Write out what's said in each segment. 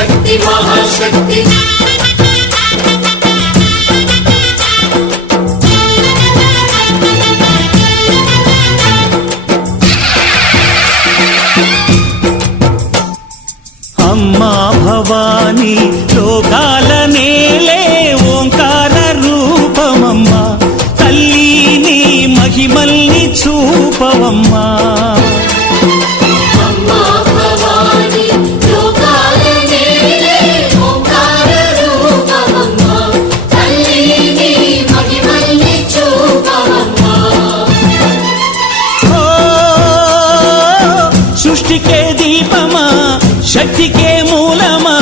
శక్తి మహాశక్తి అమ్మా భవాని లోకాల నేలే ఓంకార రూపమమ్మా తల్లి నీ మహిమల్ని చూపవమ్మా సృష్టికే దీపమా శక్తికే మూలమా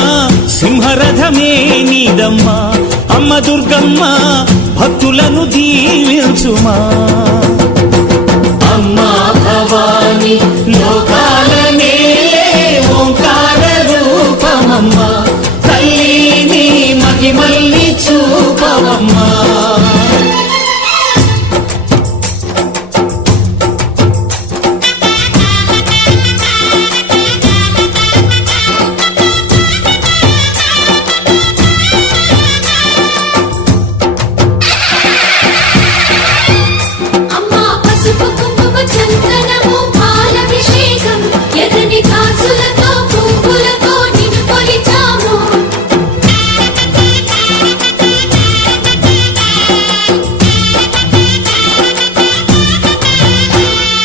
సింహరథమే నీదమ్మా అమ్మ దుర్గమ్మ భక్తులను దీవించుమా అమ్మా భవాని లోకాల నేలే ఓంకార రూపమమ్మా తల్లి నీ మహిమల్ని చూపవమ్మా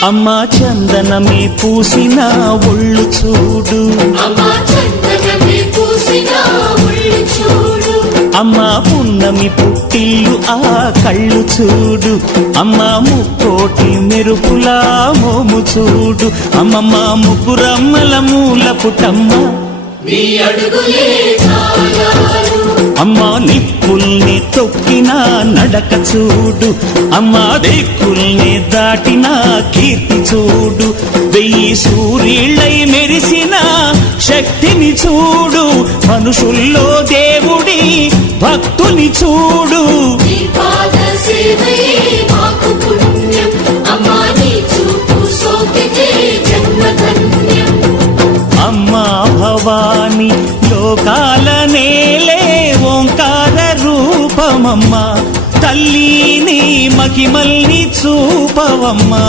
అమ్మా చందనమే పూసిన ఒళ్ళు చూడు అమ్మా పున్నమి పుట్టిల్లు ఆ కళ్ళు చూడు అమ్మా ముక్కోటి మెరుపులా మోము చూడు అమ్మమ్మ ముగ్గురమ్మల మూల పుటమ్మ అమ్మా నిప్పుల్ని తొక్కిన నడక చూడు అమ్మా దిక్కుల్ని దాటిన కీర్తి చూడు 1000 సూర్యుళ్ళై మెరిసిన శక్తిని చూడు మనుషుల్లో దేవుడి భక్తుని చూడు అమ్మా భవాని లోకాల నేలే ఓంకార రూపమమ్మా తల్లి నీ మహిమల్ని చూపవమ్మా